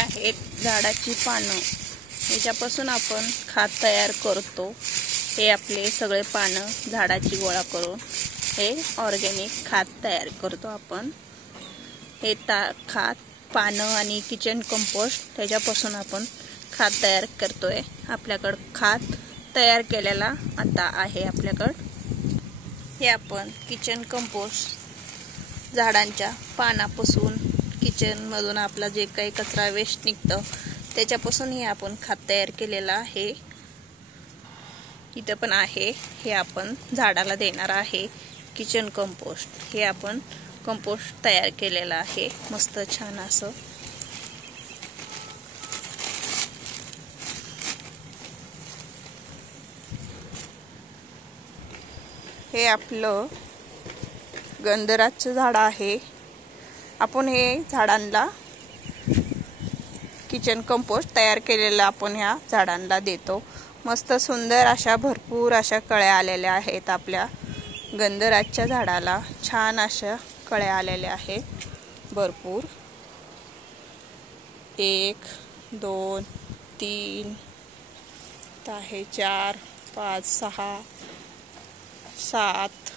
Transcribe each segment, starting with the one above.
आहेत झाडाची पानं, याच्यापासून आपण खत तयार करतो। हे आपले सगळे पानं झाडाची गोळा करून हे ऑर्गॅनिक खत तयार करतो आपण। हे खत पानं आणि किचन कंपोस्ट त्याच्यापासून आपण खत तयार करतोय। आपल्याकडे खत तयार केलेला आता आहे आपल्याकडे। हे आपण किचन कंपोस्ट झाडांच्या पानापासून किचन मधून आपला जे काही कचरा वेस्ट निघतं त्याच्यापासून हे आपण खत तयार केलेला आहे। इथे पण आहे, हे आपण झाडाला देणार आहे किचन कंपोस्ट। हे आपण कंपोस्ट तयार केलेला आहे मस्त छान असं। हे आपलं गंधराचं झाड आहे। आपण हे झाडांना किचन कंपोस्ट तयार केलेला आपण ह्या झाडांना देतो। मस्त सुंदर अशा भरपूर अशा कळ्या आलेल्या आहेत आपल्या गंधराच्या झाडाला। छान अशा कळ्या आलेल्या आहेत भरपूर। 1 2 3 आहे 4 5 6 7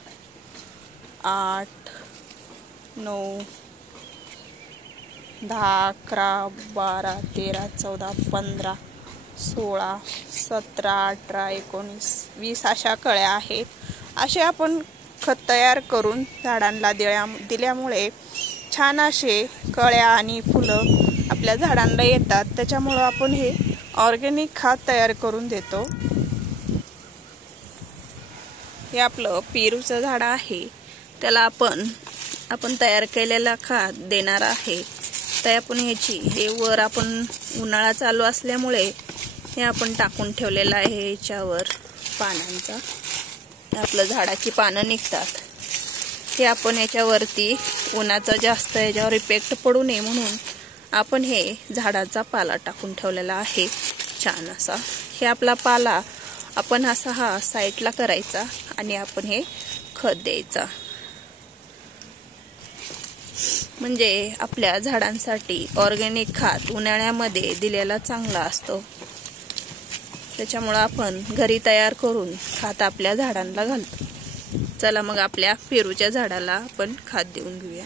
8 9 10 11 12 13 14 15 16 17 18 19 20 अशा कळ्या आहेत। असे आपण खत तयार करून झाडांना दिल्यामुळे छान असे कळ्या आणि फुलं आपल्या झाडांना येतात। त्याच्यामुळे आपण हे ऑर्गॅनिक खत तयार करून देतो। हे आपलं पेरूचं झाड आहे, त्याला आपण तयार केलेला खत देणार आहे। तर आपण हे वर आपण उन्हाळा चालू असल्यामुळे हे आपण टाकून ठेवलेलं आहे याच्यावर पानांचा। आपलं झाडाची पानं निघतात, हे आपण याच्यावरती उन्हाचा जास्त याच्यावर इफेक्ट पडू नये म्हणून आपण हे झाडाचा पाला टाकून ठेवलेला आहे छान असा। हे आपला पाला आपण असा हा साईडला करायचा आणि आपण हे खत द्यायचा, म्हणजे आपल्या झाडांसाठी ऑर्गॅनिक खत उन्हाळ्यामध्ये दिलेला चांगला असतो। त्याच्यामुळे आपण घरी तयार करून खत आपल्या झाडांना घालतो। चला मग आपल्या पेरूच्या झाडाला आपण खत देऊन घेऊया।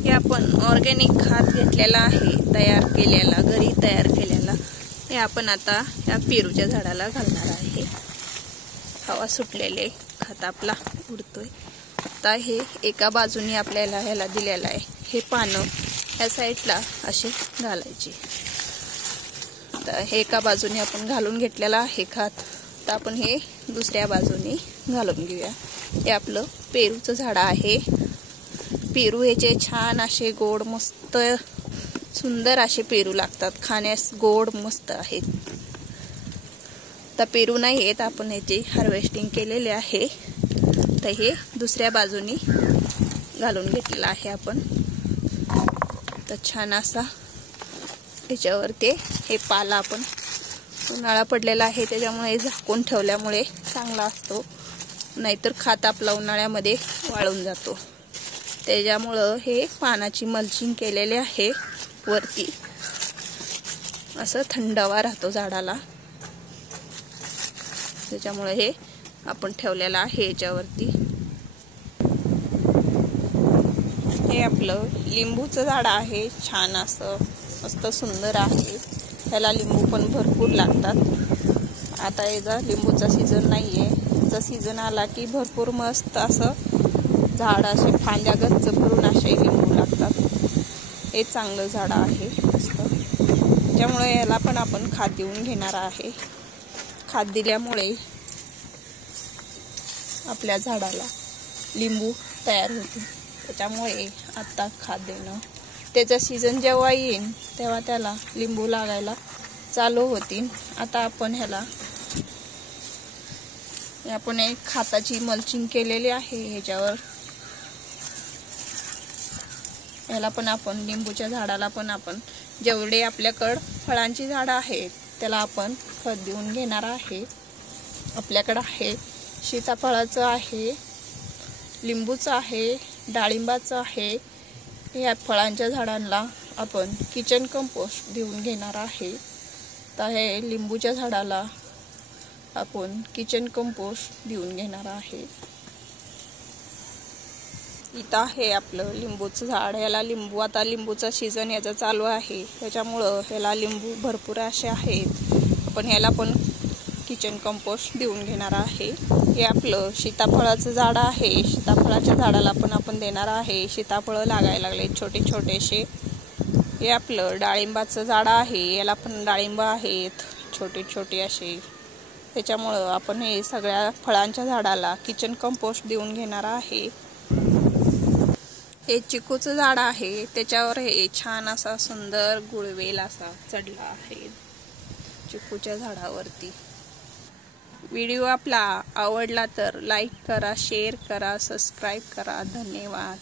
हे आपण ऑर्गॅनिक खत घेतलेला आहे तयार केलेला, घरी तयार केलेला। हे आपण आता या पेरूच्या झाडाला घालणार आहे। हवा सुटलेले खत आपला उडतोय। आता हे एका बाजूने आपल्याला ह्याला दिलेला आहे, हे पानं या साईडला असे घालायचे। तर हे एका बाजूने आपण घालून घेतलेला आहे खत, तर आपण हे दुसऱ्या बाजूने घालून घेऊया। हे आपलं पेरूचं झाड आहे। पेरू ह्याचे छान असे गोड मस्त सुंदर असे पेरू लागतात, खाण्यास गोड मस्त आहेत। तर पेरू नाही आहेत, आपण ह्याची हार्वेस्टिंग केलेले आहे। तर हे दुसऱ्या बाजूनी घालून घेतलेला आहे आपण। तर छान असा त्याच्यावर हे पाला आपण उन्हाळा पडलेला आहे त्याच्यामुळे झाकून ठेवल्यामुळे चांगला असतो, नाहीतर खत आपला उन्हाळ्यामध्ये वाळून जातो। त्याच्यामुळं हे पानाची मल्चिंग केलेले आहे वरती, असं थंडावा राहतो झाडाला। त्याच्यामुळे हे आपण ठेवलेलं आहे याच्यावरती। हे आपलं लिंबूचं झाड आहे, छान असं मस्त सुंदर आहे। त्याला लिंबू पण भरपूर लागतात। आता याचा लिंबूचा सीझन नाहीये, याचा सीझन आला की भरपूर मस्त असं झाड असे फांद्या गच्च भरून असे लिंबू लागतात। हे चांगलं झाड आहे मस्त, त्यामुळे याला पण आपण खत देऊन घेणार आहे। खत दिल्यामुळे आपल्या झाडाला लिंबू तयार होतील, त्याच्यामुळे आता खत देणं, त्याचा सीझन जेव्हा येईल तेव्हा त्याला लिंबू लागायला चालू होतील। आता आपण आपण एक खताची मल्चिंग केलेली आहे ह्याच्यावर। याला पण आपण लिंबूच्या झाडाला पण आपण जेवढे आपल्याकडं फळांची झाडं आहेत त्याला आपण खत देऊन घेणार आहे। आपल्याकडं आहे सीताफळाचं आहे, लिंबूचं आहे, डाळिंबाचं आहे। या फळांच्या झाडांना आपण किचन कंपोस्ट देऊन घेणार आहे. तर हे लिंबूच्या झाडाला आपण किचन कंपोस्ट देऊन घेणार आहे. इथं आहे आपलं लिंबूचं झाड. याला लिंबू, आता लिंबूचा सीझन याचा चालू आहे, त्याच्यामुळं ह्याला लिंबू भरपूर असे आहेत. आपण ह्याला पण किचन कंपोस्ट देऊन घेणार आहे. हे आपलं सीताफळाचं झाड आहे. सीताफळाच्या झाडाला पण आपण देणार आहे. सीताफळं लागायला लागले छोटे छोटेसे. हे आपलं डाळिंबाचं झाड आहे. याला पण डाळिंब आहेत छोटे छोटे असे. त्याच्यामुळं आपण हे सगळ्या फळांच्या झाडाला किचन कंपोस्ट देऊन घेणार आहे. हे चिकूचं झाड आहे. त्याच्यावर हे छान असा सुंदर गुळवेल असा चढला आहे चिकूच्या झाडावरती. व्हिडिओ आपला आवडला तर लाईक करा, शेअर करा, सबस्क्राईब करा. धन्यवाद.